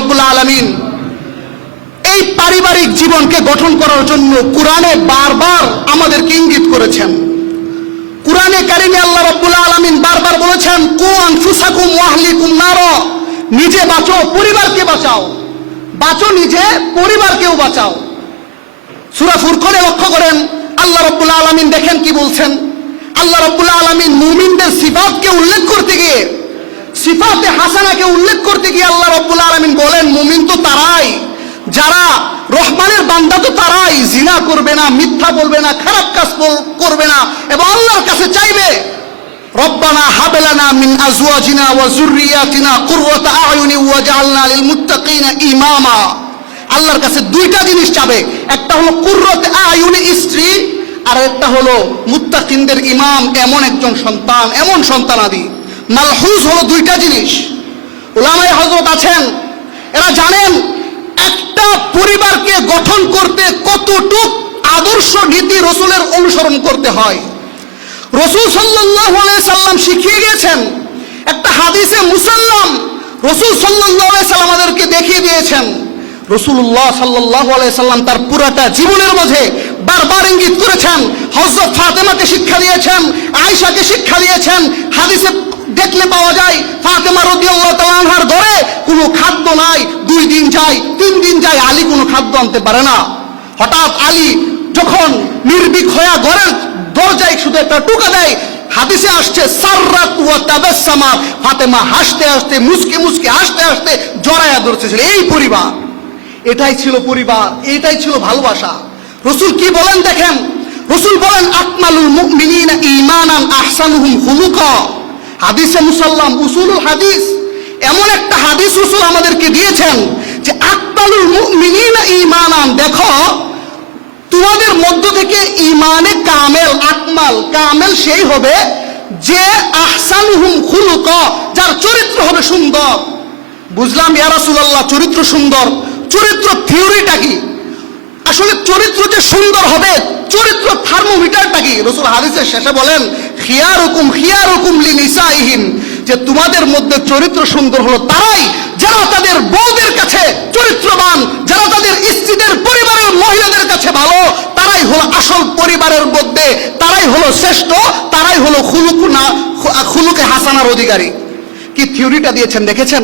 রাব্বুল আলামিন এই পারিবারিক জীবনকে গঠন করার জন্য কোরআনে বারবার আমাদেরকে ইঙ্গিত করেছেন। কোরআনে কারিমে আল্লাহ রাব্বুল আলামিন বারবার বলেছেন, কু আনফুসাকুম ওয়া আহলিকুম নারা, নিজে বাঁচো পরিবারকে বাঁচাও, বাঁচো নিজে পরিবারকেও বাঁচাও। সূরা ফুরকানে লক্ষ্য করেন আল্লাহ রাব্বুল আলামিন দেখেন কি বলছেন। আল্লাহ রাব্বুল আলামিন মুমিনদের সিফাতকে উল্লেখ করতে গিয়ে, সিফাতে হাসানাকে উল্লেখ করতে গিয়ে আল্লাহ রাব্বুল আলামিন বলেন, মুমিন তো তারাই যারা রহমানের বান্দা, তো তারাই জিনা করবে না, মিথ্যা বলবে না, খারাপ কাজ করবে না এবং আল্লাহর কাছে চাইবে, রব্বানা হাব লানা মিন আজওয়াজিনা ওয়া যুররিয়াতিনা কুররাতা আয়ুনি ওয়াজআলনা লিল মুত্তাকিনা ইমামা। আল্লাহর কাছে দুইটা জিনিস চাবে, একটা হলো কুররাত আয়ুনি স্ত্রী, আর একটা হলো মুত্তাকিনদের ইমাম, এমন একজন সন্তান, এমন সন্তানাদি। মালহুজ হলো দুইটা জিনিস। উলামায়ে হযরত আছেন, এরা জানেন একটা পরিবারকে গঠন করতে কতটুক আদর্শ নীতি রাসূলের অনুসরণ করতে হয়। রাসূল সাল্লাল্লাহু আলাইহি সাল্লাম শিখিয়ে গিয়েছেন, একটা হাদিসে মুসাল্লাম রাসূল সাল্লাল্লাহু আলাইহি সাল্লাম আমাদেরকে দেখিয়ে দিয়েছেন। রাসূলুল্লাহ সাল্লাল্লাহু আলাইহি সাল্লাম তার পুরাটা জীবনের মাঝে বারবার ইঙ্গিত করেছেন, হযরত ফাতেমাকে শিক্ষা দিয়েছেন, আয়েশাকে শিক্ষা দিয়েছেন। হাদিসে দেখলে পাওয়া যায় ফাতেমা রাদিয়াল্লাহু তাআলা আনহার ঘরে কোনো খাদ্য নাই, 2 দিন যায় 3 দিন যায়, আলী কোনো খাদ্য আনতে পারে না। হঠাৎ আলী যখন নির্ভীক হয়ে ঘরের দরজায় শুধু একটা টোকা দেয়, হাদিসে আসছে সাররাত ওয়া তাবাসসামা, ফাতেমা হাসতে হাসতে মুস্কে মুস্কে হাসতে হাসতে জড়ায়া ধরতেছিল। এই পরিবার, এটাই ছিল পরিবার, এটাই ছিল ভালোবাসা। রাসূল কি বলেন দেখেন, রাসূল বলেন আকমালুল মুমিনিনা ঈমানান আহসানুহুম খুলুকা। হাদিসে মুসাল্লাম, উসুলুল হাদিস, এমন একটা হাদিস রাসূল আমাদেরকে দিয়েছেন যে আকমালুল মুমিনিনা ঈমানান, দেখো তোমাদের মধ্য থেকে ঈমানে কামেল, আকমাল কামেল সেই হবে যে আহসানুহুম খুলুকা, যার চরিত্র হবে সুন্দর। বুঝলাম ইয়া রাসূলুল্লাহ চরিত্র সুন্দর, চরিত্র থিওরিটা কি? আসলে চরিত্র যে সুন্দর হবে, চরিত্র থার্মোমিটারটা কি? রাসূল হাদিসের শেষে বলেন খিয়ারুকুম লিনিসাইহিম, যে তোমাদের মধ্যে চরিত্র সুন্দর হলো তারাই যারা তাদের বউদের কাছে চরিত্রবান, যারা তাদের স্ত্রীদের পরিবারের মহিলাদের কাছে ভালো, তারাই হলো আসল পরিবারের মধ্যে, তারাই হলো শ্রেষ্ঠ, তারাই হলো খুলুকে হাসানার অধিকারী। কি থিওরিটা দিয়েছেন দেখেছেন?